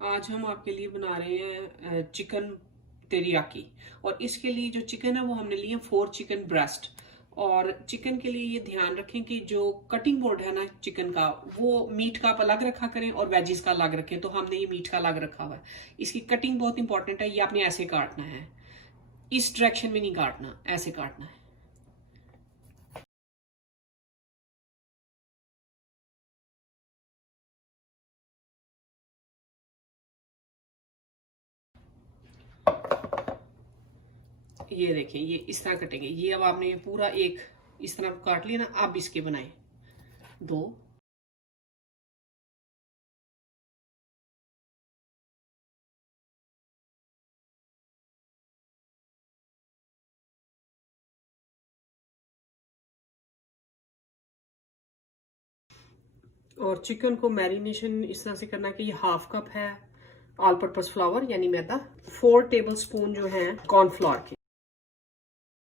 आज हम आपके लिए बना रहे हैं चिकन तेरियाकी। और इसके लिए जो चिकन है वो हमने लिए 4 चिकन ब्रेस्ट। और चिकन के लिए ये ध्यान रखें कि जो कटिंग बोर्ड है ना चिकन का, वो मीट का आप अलग रखा करें और वेजिस का अलग रखें। तो हमने ये मीट का अलग रखा हुआ है। इसकी कटिंग बहुत इंपॉर्टेंट है। ये आपने ऐसे काटना है, इस डायरेक्शन में नहीं काटना, ऐसे काटना है। ये देखें, ये इस तरह कटेंगे। ये अब आपने ये पूरा एक इस तरह काट लिया ना, अब इसके बनाए दो। और चिकन को मैरिनेशन इस तरह से करना है कि ये हाफ कप है ऑल पर्पस फ्लावर यानी मैदा, 4 टेबल स्पून जो है कॉर्नफ्लोर के,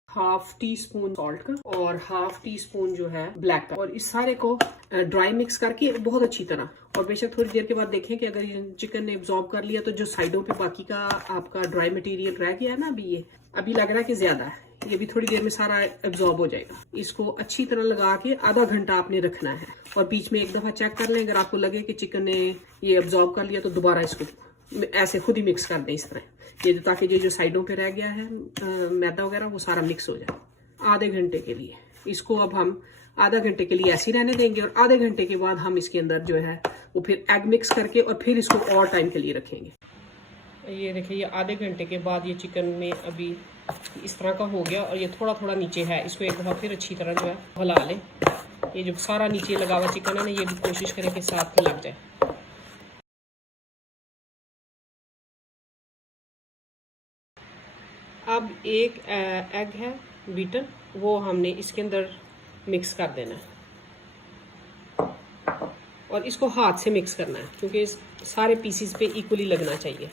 हाफ टी स्पून सॉल्ट का और हाफ टी स्पून जो है ब्लैक का। और इस सारे को ड्राई मिक्स करके बहुत अच्छी तरह, और बेशक थोड़ी देर के बाद देखें कि अगर ये चिकन ने एब्जॉर्ब कर लिया तो जो साइडों पे बाकी का आपका ड्राई मटेरियल रह गया है ना, ये अभी लग रहा है कि ज्यादा है, ये भी थोड़ी देर में सारा एब्जॉर्ब हो जाएगा। इसको अच्छी तरह लगा के आधा घंटा आपने रखना है। और बीच में एक दफा चेक कर लें, अगर आपको लगे कि चिकन ने ये एब्जॉर्ब कर लिया तो दोबारा इसको ऐसे खुद ही मिक्स कर दें इस तरह, ये ताकि ये जो साइडों पे रह गया है मैदा वगैरह वो सारा मिक्स हो जाए। आधे घंटे के लिए इसको अब हम आधा घंटे के लिए ऐसे ही रहने देंगे, और आधे घंटे के बाद हम इसके अंदर जो है वो फिर एग मिक्स करके और फिर इसको और टाइम के लिए रखेंगे। ये देखिए, ये आधे घंटे के बाद ये चिकन में अभी इस तरह का हो गया, और ये थोड़ा थोड़ा नीचे है। इसको एक दफ़ा फिर अच्छी तरह जो है हिला लें। ये जो सारा नीचे लगा हुआ चिकन है ना, ये भी कोशिश करें कि साथ लग जाए। अब एक एग है बीटन, वो हमने इसके अंदर मिक्स कर देना है, और इसको हाथ से मिक्स करना है क्योंकि इस सारे पीसीस पे इक्वली लगना चाहिए।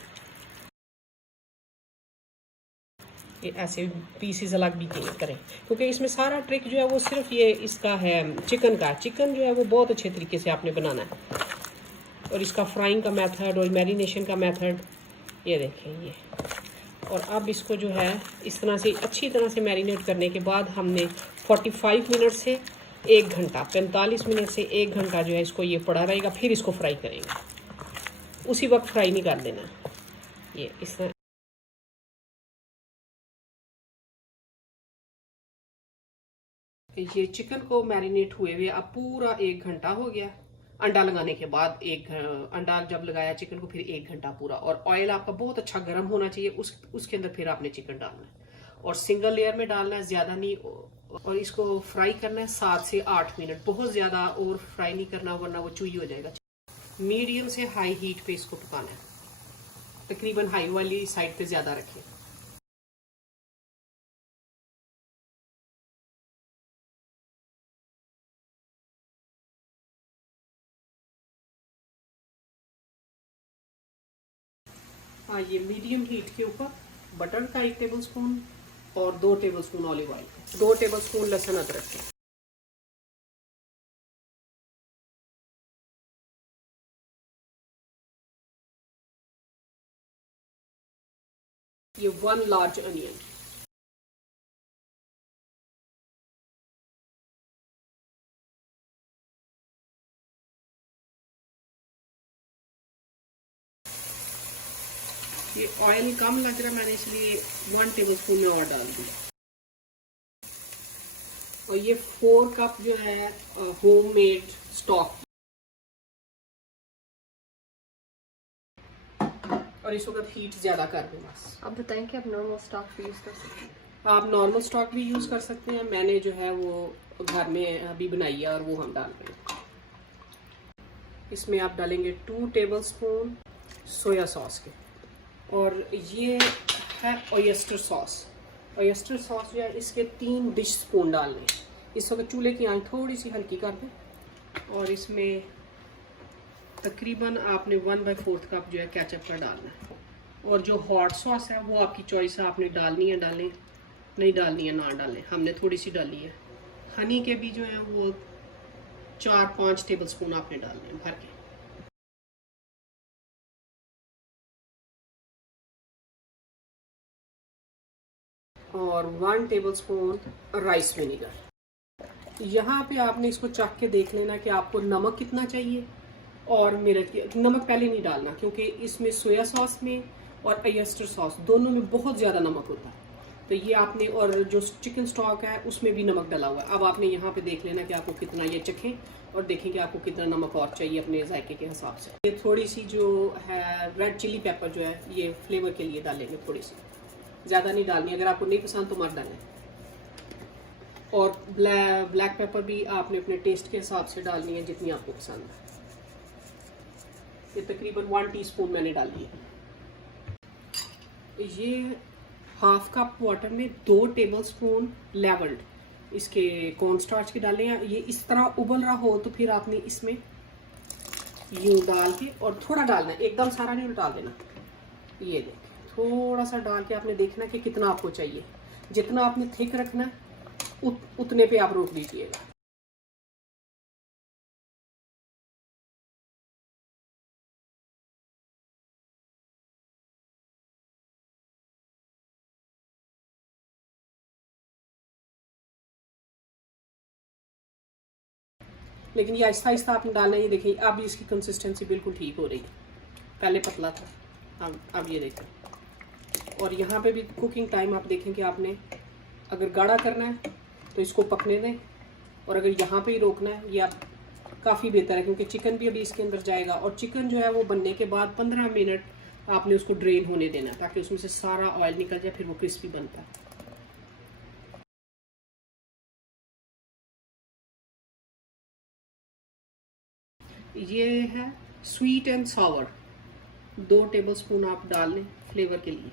ये ऐसे पीसीस अलग भी करें क्योंकि इसमें सारा ट्रिक जो है वो सिर्फ ये इसका है, चिकन का। चिकन जो है वो बहुत अच्छे तरीके से आपने बनाना है, और इसका फ्राइंग का मेथड और मैरिनेशन का मेथड ये देखें ये। और अब इसको जो है इस तरह से अच्छी तरह से मैरिनेट करने के बाद हमने 45 मिनट से 1 घंटा, 45 मिनट से 1 घंटा जो है इसको ये पड़ा रहेगा। फिर इसको फ्राई करेंगे, उसी वक्त फ्राई नहीं कर देना। ये इस तरह ये चिकन को मैरिनेट हुए हुए अब पूरा 1 घंटा हो गया। अंडा लगाने के बाद अंडा जब लगाया चिकन को, फिर 1 घंटा पूरा। और ऑयल आपका बहुत अच्छा गर्म होना चाहिए, उसके अंदर फिर आपने चिकन डालना है, और सिंगल लेयर में डालना है, ज्यादा नहीं। और इसको फ्राई करना है 7 से 8 मिनट, बहुत ज्यादा और फ्राई नहीं करना वरना वो चुई हो जाएगा। मीडियम से हाई हीट पे इसको पकाना है, तकरीबन हाई वाली साइड पे ज्यादा रखें। हाँ, ये मीडियम हीट के ऊपर बटर का 1 टेबल स्पून और 2 टेबल स्पून ऑलिव ऑयल का, 2 टेबल स्पून लहसुन अदरक के, ये 1 लार्ज अनियन। ये ऑयल कम लग रहा है, मैंने इसलिए 1 टेबल स्पून में और डाल दिया। और ये 4 कप जो है होम मेड स्टॉक, और इस वक्त हीट ज्यादा कर दूँ बस। आप बताएं कि आप नॉर्मल स्टॉक भी यूज़ कर सकते हैं। आप नॉर्मल स्टॉक भी यूज कर सकते हैं, मैंने जो है वो घर में अभी बनाई है और वो हम डाल रहे हैं। इसमें आप डालेंगे 2 टेबल स्पून सोया सॉस के, और ये है ओयस्टर सॉस। ओयस्टर सॉस जो है इसके 3 डिश स्पून डालने हैं। इस वक्त चूल्हे की आंच थोड़ी सी हल्की कर दें, और इसमें तकरीबन आपने 1/4 कप जो है केचप का डालना है। और जो हॉट सॉस है वो आपकी चॉइस है, आपने डालनी है डालें, नहीं डालनी है ना डालें। हमने थोड़ी सी डाली है। हनी के भी जो है वो 4-5 टेबल स्पून आपने डालने हैं भर के। और 1 टेबलस्पून राइस विनेगर। यहाँ पे आपने इसको चख के देख लेना कि आपको नमक कितना चाहिए और मिर्च। नमक पहले नहीं डालना क्योंकि इसमें सोया सॉस में और ऑयस्टर सॉस दोनों में बहुत ज़्यादा नमक होता है, तो ये आपने, और जो चिकन स्टॉक है उसमें भी नमक डाला हुआ है। अब आपने यहाँ पे देख लेना कि आपको कितना, ये चखें और देखें कि आपको कितना नमक और चाहिए अपने जायके के हिसाब से। ये थोड़ी सी जो है रेड चिली पेपर जो है ये फ्लेवर के लिए डालेंगे, थोड़ी सी, ज़्यादा नहीं डालनी, अगर आपको नहीं पसंद तो मत डालें। और ब्लैक पेपर भी आपने अपने टेस्ट के हिसाब से डालनी है जितनी आपको पसंद है। ये तकरीबन 1 टीस्पून मैंने डाली है। ये हाफ कप वाटर में 2 टेबलस्पून लेवल्ड इसके कॉर्न स्टार्च के डाले हैं। ये इस तरह उबल रहा हो तो फिर आपने इसमें यूं डाल के, और थोड़ा डालना है, एकदम सारा नहीं डाल देना। ये देख, थोड़ा सा डाल के आपने देखना कि कितना आपको चाहिए। जितना आपने थिक रखना है उतने पे आप रोक दीजिएगा। लेकिन ये आहिस्ता आहिस्ता आपने डालना है। ये देखिए अब इसकी कंसिस्टेंसी बिल्कुल ठीक हो रही है, पहले पतला था, अब ये देखें। और यहाँ पे भी कुकिंग टाइम आप देखें कि आपने अगर गाढ़ा करना है तो इसको पकने दें, और अगर यहाँ पे ही रोकना है ये आप काफ़ी बेहतर है, क्योंकि चिकन भी अभी इसके अंदर जाएगा। और चिकन जो है वो बनने के बाद 15 मिनट आपने उसको ड्रेन होने देना है ताकि उसमें से सारा ऑयल निकल जाए, फिर वो क्रिस्पी बनता है। ये है स्वीट एंड सावर, 2 टेबलस्पून आप डाल लें फ्लेवर के लिए।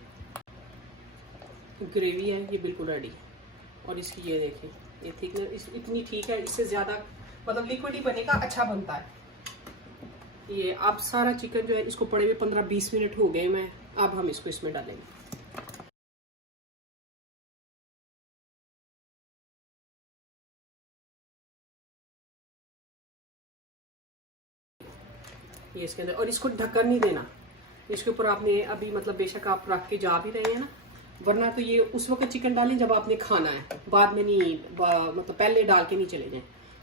ग्रेवी है ये बिल्कुल रेडी है, और इसकी ये देखें, ये थिकनेस इतनी ठीक है, इससे ज़्यादा मतलब लिक्विड ही बनेगा, अच्छा बनता है ये। अब सारा चिकन जो है इसको पड़े हुए 15-20 मिनट हो गए मैं, अब हम इसको इसमें डालेंगे। ये इसके अंदर, और इसको ढक्कन नहीं देना इसके ऊपर आपने अभी, मतलब बेशक आप रख के जा भी रहे हैं ना, वरना तो ये उस वक्त चिकन डालें जब आपने खाना है, बाद में नहीं, मतलब पहले डाल के नहीं चले जाएं।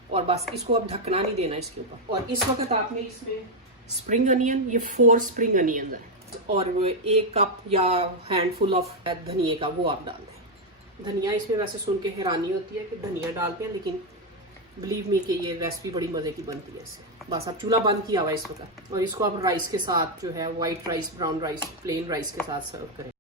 और बस इसको अब ढकना नहीं देना इसके ऊपर। और इस वक्त आपने इसमें स्प्रिंग अनियन, ये 4 स्प्रिंग अनियन है, और वो 1 कप या हैंडफुल ऑफ धनिए का वो आप डाल दें। धनिया इसमें वैसे सुन के हैरानी होती है कि धनिया डालते हैं, लेकिन बिलीव मी कि ये रेसिपी बड़ी मज़े की बनती है इससे। बस अब चूल्हा बंद किया हुआ है इस वक्त, और इसको आप राइस के साथ जो है, white rice, brown rice, plain rice के साथ सर्व करें।